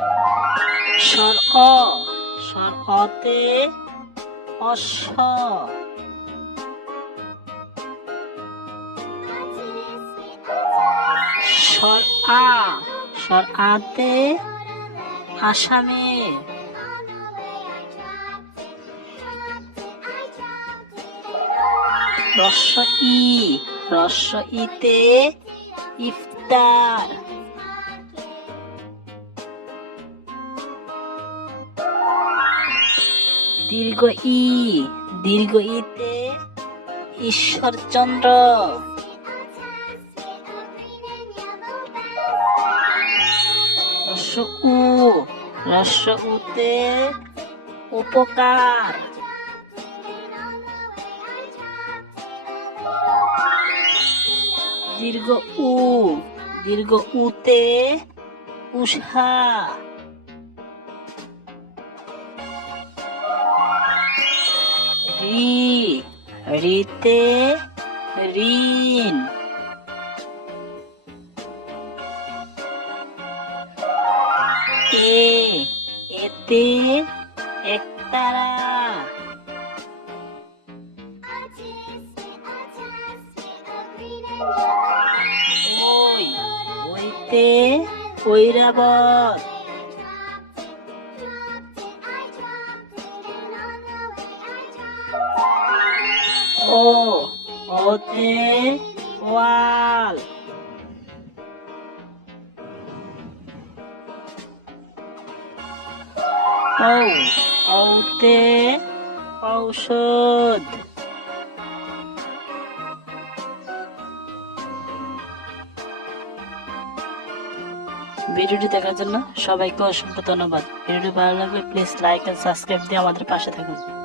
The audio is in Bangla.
স্বর অ, স্বর অতে অশ্ব। স্বর আ, স্বর আতে আসামে। রস্ব ই, রস্ব ইতে ইফতার। দীর্ঘ ই, দীর্ঘ ইতে ঈশ্বরচন্দ্র। রস্ব উ, রস্ব উতে উপকার। দীর্ঘ উ, দীর্ঘ উতে উষা। রি, রিতে ঋণ। এ, এতে একতারা। ওই, ওইতে ঐরাবত। ও, ওতে ওয়াল। ঔ, ঔতে ঔষধ। ভিডিওটি দেখার জন্য সবাইকে অসংখ্য ধন্যবাদ। ভিডিওটি ভালো লাগলে প্লিজ লাইক এন্ড সাবস্ক্রাইব দিয়ে আমাদের পাশে থাকুন।